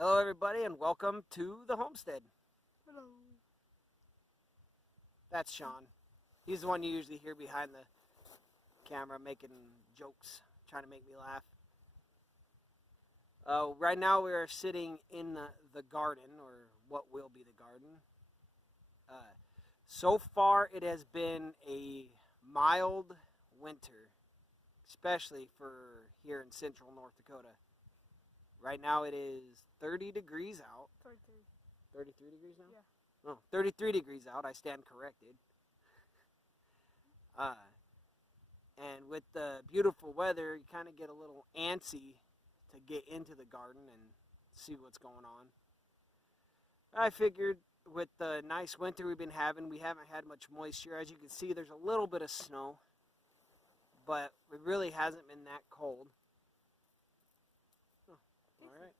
Hello, everybody, and welcome to the homestead. Hello. That's Sean. He's the one you usually hear behind the camera making jokes, trying to make me laugh. Right now, we are sitting in the garden, or what will be the garden. So far, it has been a mild winter, especially for here in central North Dakota. Right now, it is 30 degrees out. 33. 33 degrees now? Yeah. Oh, 33 degrees out. I stand corrected. And with the beautiful weather, you kind of get a little antsy to get into the garden and see what's going on. I figured with the nice winter we've been having, we haven't had much moisture. As you can see, there's a little bit of snow, but it really hasn't been that cold. Oh, all right.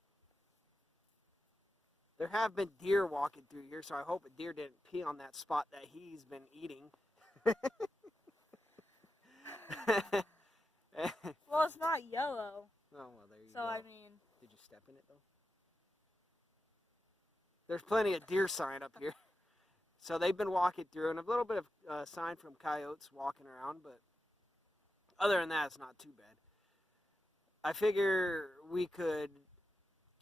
There have been deer walking through here, so I hope a deer didn't pee on that spot that he's been eating. Well, it's not yellow. Oh, well, there you So, go. I mean, Did you step in it, though? There's plenty of deer sign up here. So they've been walking through, and a little bit of sign from coyotes walking around, but other than that, it's not too bad. I figure we could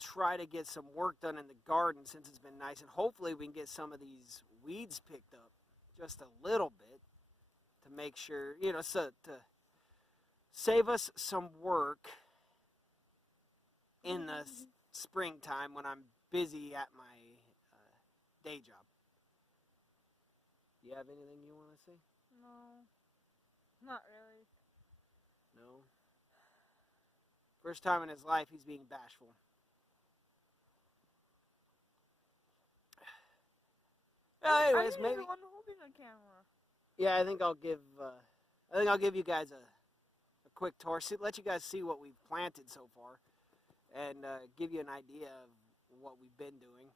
try to get some work done in the garden since it's been nice, and hopefully we can get some of these weeds picked up just a little bit to make sure, so to save us some work in the springtime when I'm busy at my day job. Do you have anything you want to say? no. Not really. No? First time in his life, he's being bashful. Anyways, I'm maybe. the one holding the camera. Yeah, I think I'll give you guys a quick tour. Let you guys see what we've planted so far, and give you an idea of what we've been doing.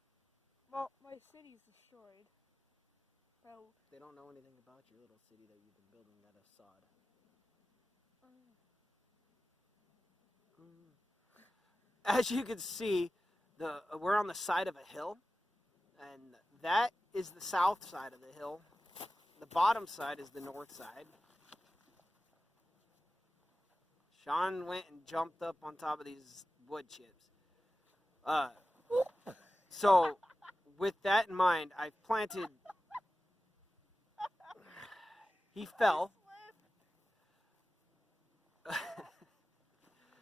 Well, my city's destroyed. So, They don't know anything about your little city that you've been building out of sod. As you can see, we're on the side of a hill, and that is the south side of the hill. The bottom side is the north side. Sean went and jumped up on top of these wood chips. So, with that in mind, I've planted. He fell.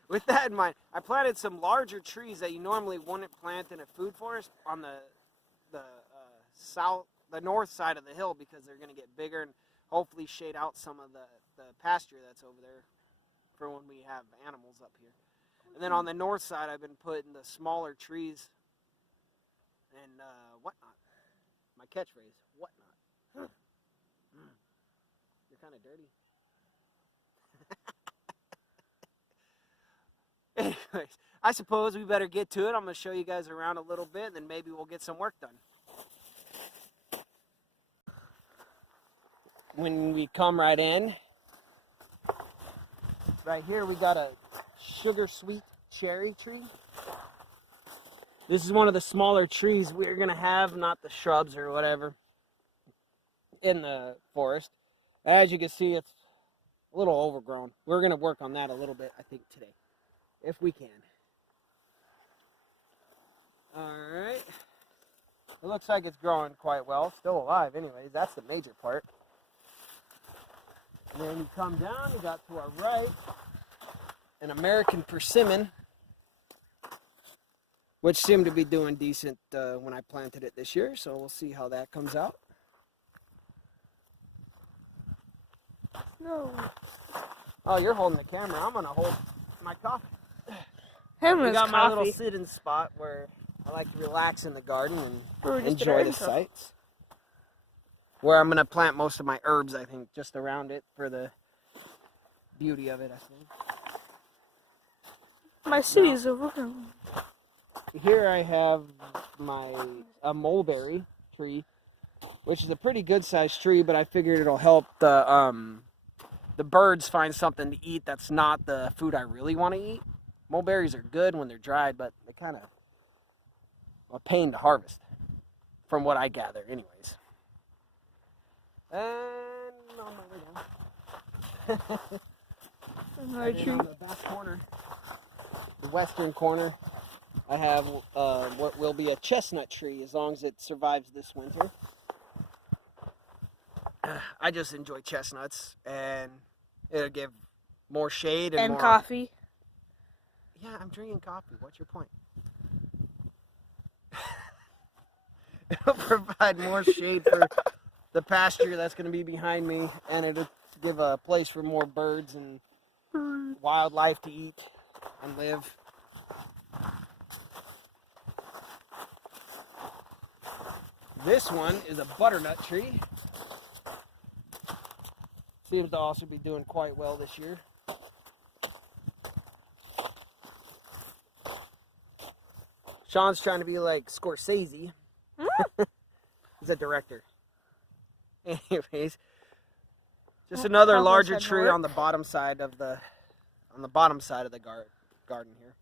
With that in mind, I planted some larger trees that you normally wouldn't plant in a food forest on the north side of the hill because they're going to get bigger and hopefully shade out some of the pasture that's over there for when we have animals up here. And then on the north side, I've been putting the smaller trees and whatnot. My catchphrase, whatnot. You're kind of dirty. Anyways, I suppose we better get to it. I'm going to show you guys around a little bit, and then maybe we'll get some work done. When we come right in, right here we got a sugar sweet cherry tree. This is one of the smaller trees we're going to have, not the shrubs or whatever, in the forest. As you can see, it's a little overgrown. We're going to work on that a little bit, I think, today, if we can. Alright. It looks like it's growing quite well. Still alive anyways. That's the major part. And then you come down, you got to our right an American persimmon, which seemed to be doing decent when I planted it this year. So we'll see how that comes out. no. Oh, you're holding the camera. I'm going to hold my coffee. Him We is got my little coffee. sit-in spot where I like to relax in the garden and Or just enjoy an the intro. sights. Where I'm going to plant most of my herbs, I think, just around it for the beauty of it, I think. My city's overgrown. Here I have a mulberry tree, which is a pretty good sized tree, but I figured it'll help the birds find something to eat that's not the food I really want to eat. Mulberries are good when they're dried, but they kind of a pain to harvest, from what I gather, anyways. And on my way down. Another And then tree. on the back corner, the western corner, I have what will be a chestnut tree as long as it survives this winter. I just enjoy chestnuts, and it'll give more shade and And more coffee. Yeah, I'm drinking coffee. What's your point? It'll provide more shade for the pasture that's going to be behind me, and it'll give a place for more birds and wildlife to eat and live. This one is a butternut tree. Seems to also be doing quite well this year. Sean's trying to be like Scorsese. He's a director. Anyways, just another Compost larger had tree work. on the bottom side of the garden here.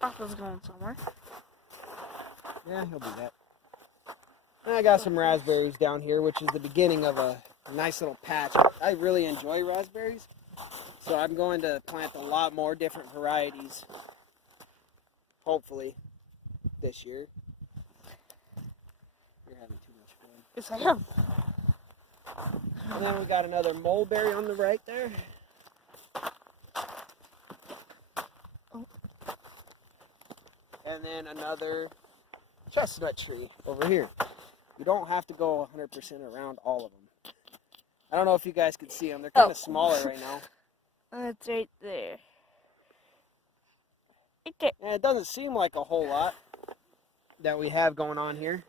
Papa's going somewhere. Yeah, he'll do that. And I got some raspberries down here, which is the beginning of a nice little patch. I really enjoy raspberries, so I'm going to plant a lot more different varieties, hopefully, this year. You're having too much fun. Yes, I am. And then we got another mulberry on the right there. Oh. And then another chestnut tree over here. You don't have to go 100% around all of them. I don't know if you guys can see them. They're kind of smaller right now. That's right there. Right there. And it doesn't seem like a whole lot that we have going on here.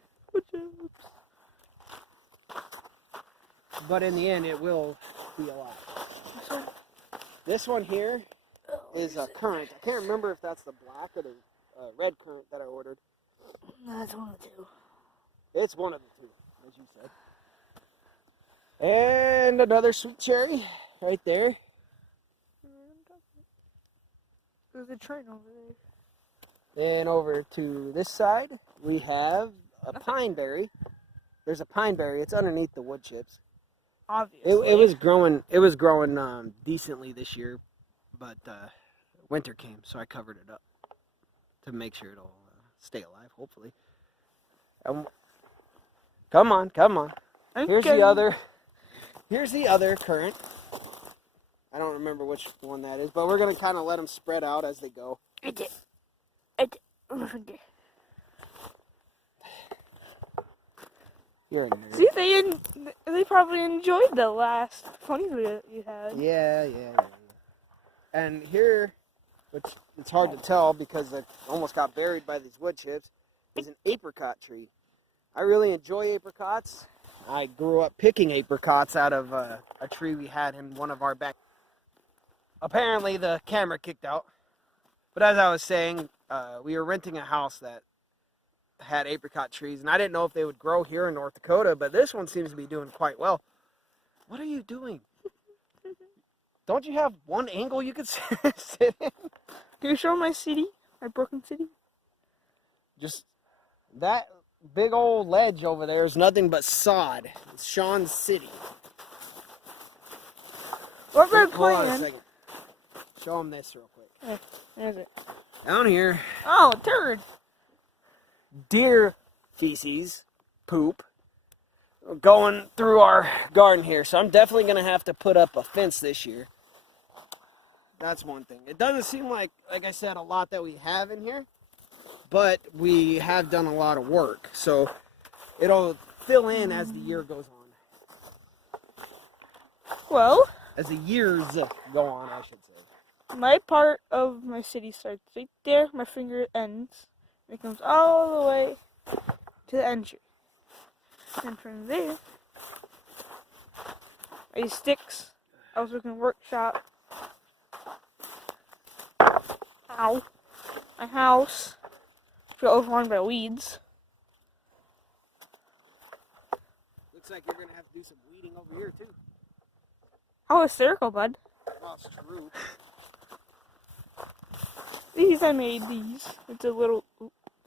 But in the end, it will be a lot. This one here is a currant. I can't remember if that's the black or the red currant that I ordered. That's one of the two. It's one of the two, as you said. And another sweet cherry right there. There's a train over there. And over to this side, we have a pine berry. There's a pine berry. It's underneath the wood chips. Obviously. It was growing. It was growing decently this year, but winter came, so I covered it up to make sure it'll stay alive. Hopefully. Come on, come on. Here's the other. Here's the other currant. I don't remember which one that is, but we're gonna kind of let them spread out as they go. Right there. Right there. You're a nerd. See, they probably enjoyed the last funny video that you had. Yeah. And here, which it's hard to tell because it almost got buried by these wood chips, is an apricot tree. I really enjoy apricots. I grew up picking apricots out of a tree we had in one of our back. Apparently the camera kicked out. But as I was saying, we were renting a house that had apricot trees, and I didn't know if they would grow here in North Dakota, but this one seems to be doing quite well. What are you doing? Don't you have one angle you could sit in? Can you show my city? My broken city? Just that big old ledge over there is nothing but sod. It's Sean's city. What we're Hold on a playing? second. Show him this real quick. There's it. Down here, Oh, a turd. deer feces, poop, going through our garden here. So I'm definitely going to have to put up a fence this year. That's one thing. It doesn't seem like I said, a lot that we have in here, but we have done a lot of work. So it'll fill in as the year goes on. Well, As the years go on, I should say. my part of my city starts right there. My finger ends. It comes all the way to the entry. And from there, I use sticks. I was working workshop. Ow. My house got overrun by weeds. Looks like you're going to have to do some weeding over here, too. How hysterical, bud. Well, it's true. These I made these. It's a little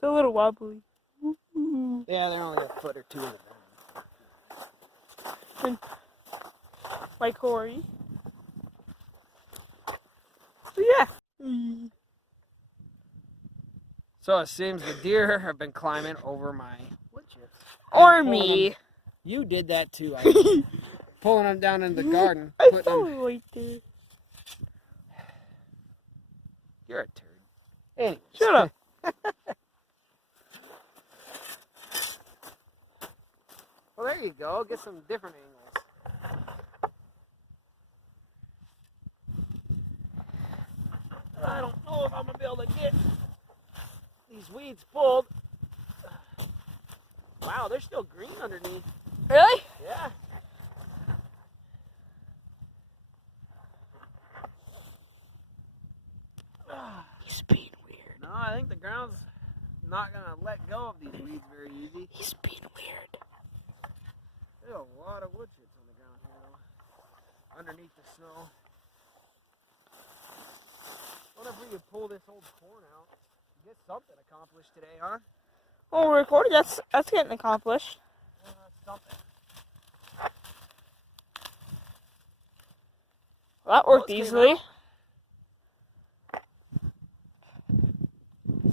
wobbly. Yeah, they're only a foot or two in the ground. Like Corey. But yeah. So it seems the deer have been climbing over my wood chips. Or Pulling me. them- You did that too, I think. Pulling them down into the garden. I Putting saw them... it right there. You're a turd. Anyways. Shut up. Well, there you go. Get some different angles. I don't know if I'm going to be able to get these weeds pulled. Wow, they're still green underneath. Really? Yeah. He's being weird. No, I think the ground's not going to let go of these weeds very easy. He's being weird. There's a lot of wood chips on the ground here, though. Underneath the snow. What if we could pull this old corn out? Get something accomplished today, huh? Oh, we're recording. That's getting accomplished. Something. Well, that worked Came easily. out.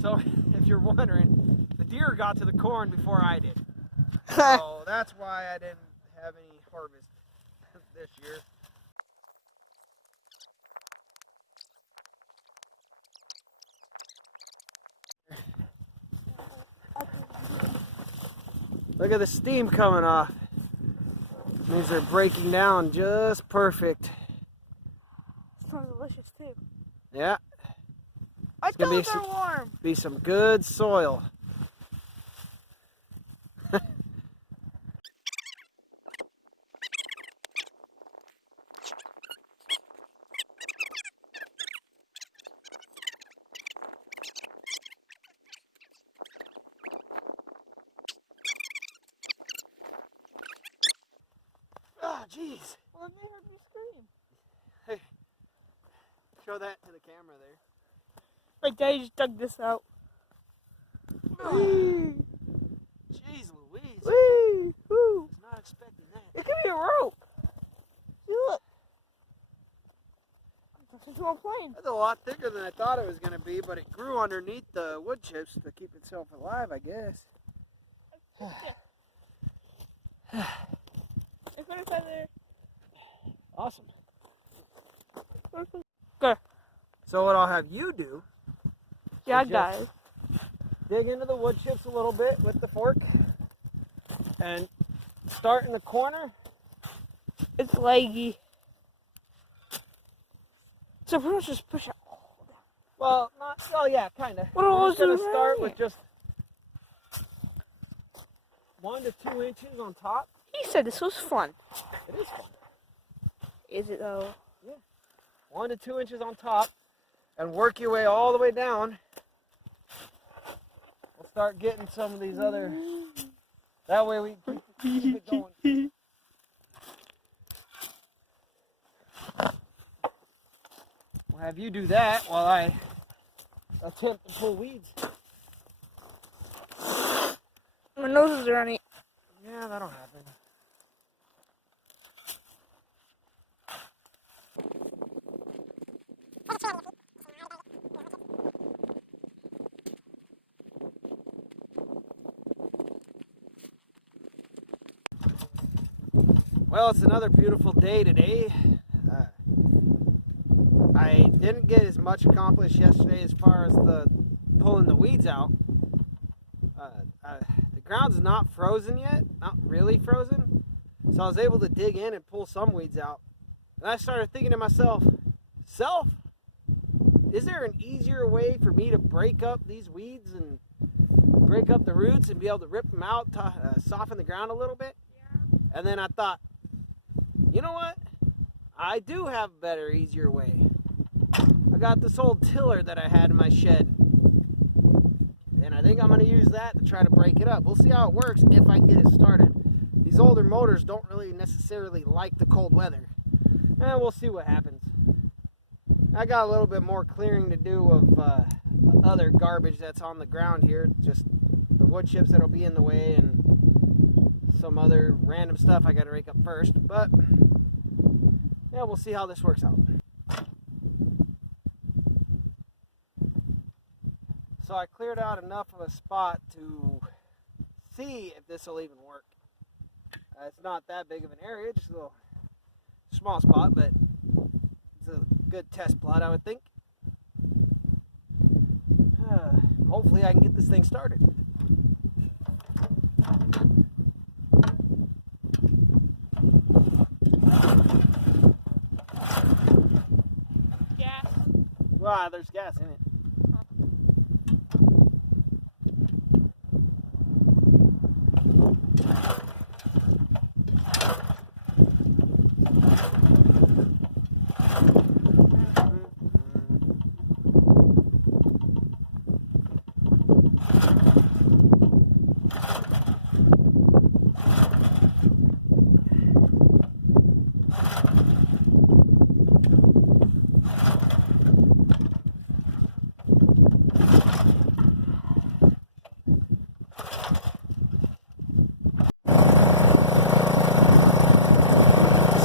So, if you're wondering, the deer got to the corn before I did. So that's why I didn't have any harvest this year. Look at the steam coming off. Means they're breaking down just perfect. Sounds delicious too. Yeah, I gonna be thought they're warm. be some good soil. Oh, jeez. Well, they heard me scream. Hey, show that to the camera there. My dad just dug this out. Jeez Louise. Woo! Woo! Was not expecting that. It could be a rope. See, look. It's into a plane. That's a lot thicker than I thought it was going to be, but it grew underneath the wood chips to keep itself alive, I guess. It's gonna feather. Awesome. Go. So what I'll have you do, Yeah, just- guys. dig into the wood chips a little bit with the fork, and start in the corner. It's leggy. So pretty much just push it all down. Well, not, oh yeah, kind of. What We're was just going to it start right? with just 1 to 2 inches on top. He said this was fun. It is fun. Is it though? 1 to 2 inches on top, and work your way all the way down. We'll start getting some of these other. That way we keep it going. We'll have you do that while I attempt to pull weeds. My nose is running. Yeah, that'll happen. Well, it's another beautiful day today. I didn't get as much accomplished yesterday as far as the pulling the weeds out. The ground's not frozen yet, not really frozen, so I was able to dig in and pull some weeds out. And I started thinking to myself, is there an easier way for me to break up these weeds and break up the roots and be able to rip them out to soften the ground a little bit? Yeah. And then I thought, you know what? I do have a better, easier way. I got this old tiller that I had in my shed, and I think I'm going to use that to try to break it up. We'll see how it works if I can get it started. These older motors don't really necessarily like the cold weather, and we'll see what happens. I got a little bit more clearing to do of other garbage that's on the ground here, just the the wood chips that'll be in the way and some other random stuff I gotta rake up first. But yeah, we'll see how this works out. So I cleared out enough of a spot to see if this will even work. It's not that big of an area, just a little small spot, but it's a good test plot, I would think. Hopefully I can get this thing started. Gas. Wow, there's gas in it.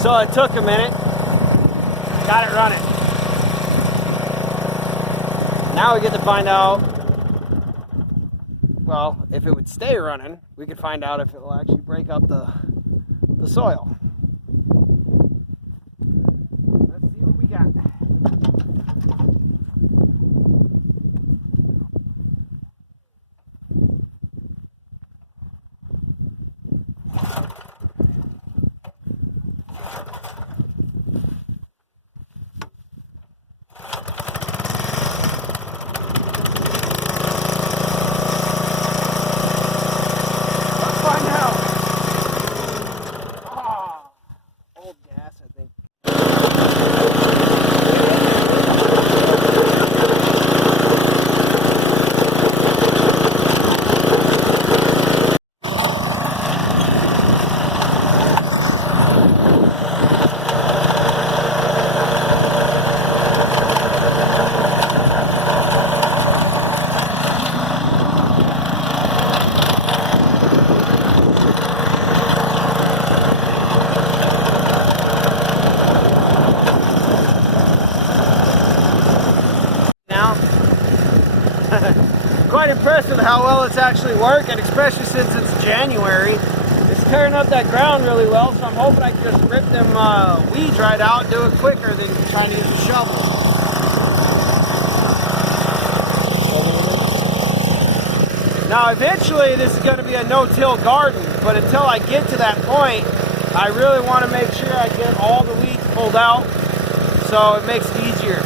So it took a minute. Got it running. Now we get to find out, well, if it would stay running, we could find out if it will actually break up the soil. Let's see what we got. Quite impressed with how well it's actually working, especially since it's January. It's tearing up that ground really well, so I'm hoping I can just rip them weeds right out and do it quicker than trying to use a shovel. Now eventually this is going to be a no-till garden, but until I get to that point, I really want to make sure I get all the weeds pulled out so it makes it easier.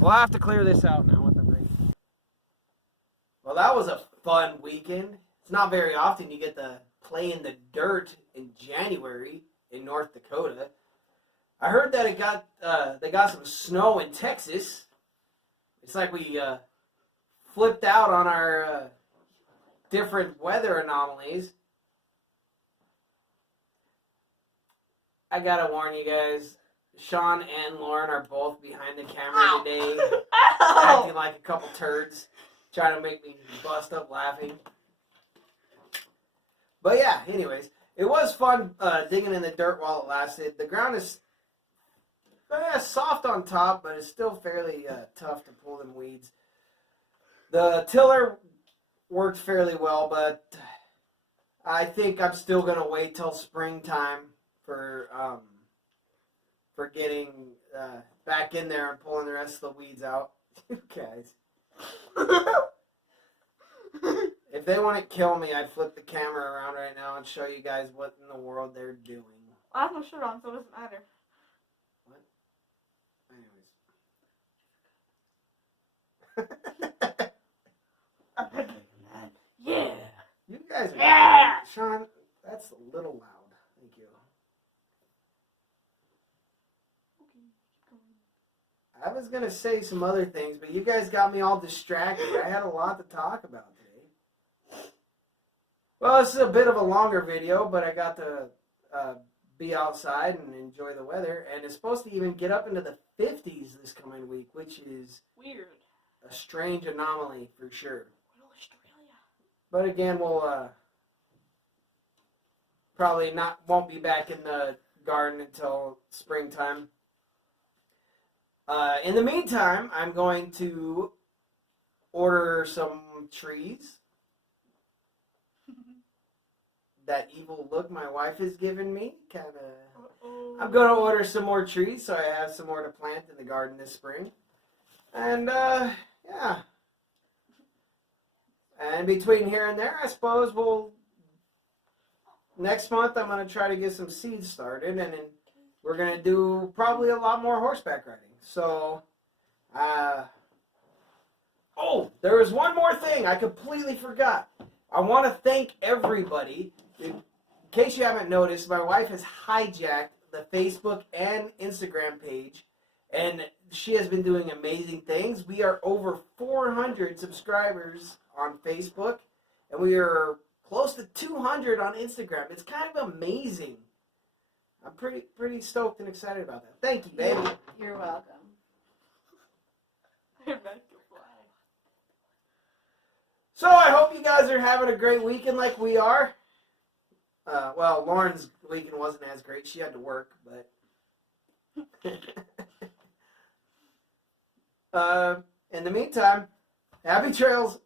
We'll have to clear this out now with the rain. Well, that was a fun weekend. It's not very often you get to play in the dirt in January in North Dakota. I heard that they got some snow in Texas. It's like we flipped out on our different weather anomalies. I gotta warn you guys. Sean and Lauren are both behind the camera today, acting like a couple turds, trying to make me bust up laughing. But yeah, anyways, it was fun digging in the dirt while it lasted. The ground is soft on top, but it's still fairly tough to pull them weeds. The tiller worked fairly well, but I think I'm still going to wait till springtime for getting back in there and pulling the rest of the weeds out. You guys. If they want to kill me, I'd flip the camera around right now and show you guys what in the world they're doing. I have no shirt on, so it doesn't matter. Anyways. I'm not doing that. Yeah. You guys are... Yeah. Sean, that's a little loud. Thank you. I was going to say some other things, but you guys got me all distracted. I had a lot to talk about today. Well, this is a bit of a longer video, but I got to be outside and enjoy the weather. And it's supposed to even get up into the 50s this coming week, which is Weird. a strange anomaly for sure. Australia. But again, we'll probably won't be back in the garden until springtime. In the meantime, I'm going to order some trees. That evil look my wife has given me, I'm going to order some more trees so I have some more to plant in the garden this spring. And, yeah. And between here and there, I suppose next month I'm going to try to get some seeds started, and then we're going to do probably a lot more horseback riding. So, oh, there was one more thing I completely forgot. I want to thank everybody. In case you haven't noticed, my wife has hijacked the Facebook and Instagram page, and she has been doing amazing things. We are over 400 subscribers on Facebook, and we are close to 200 on Instagram. It's kind of amazing. I'm pretty stoked and excited about that. Thank you, baby. You're welcome. So I hope you guys are having a great weekend like we are. Well, Lauren's weekend wasn't as great. She had to work, but... in the meantime, happy trails.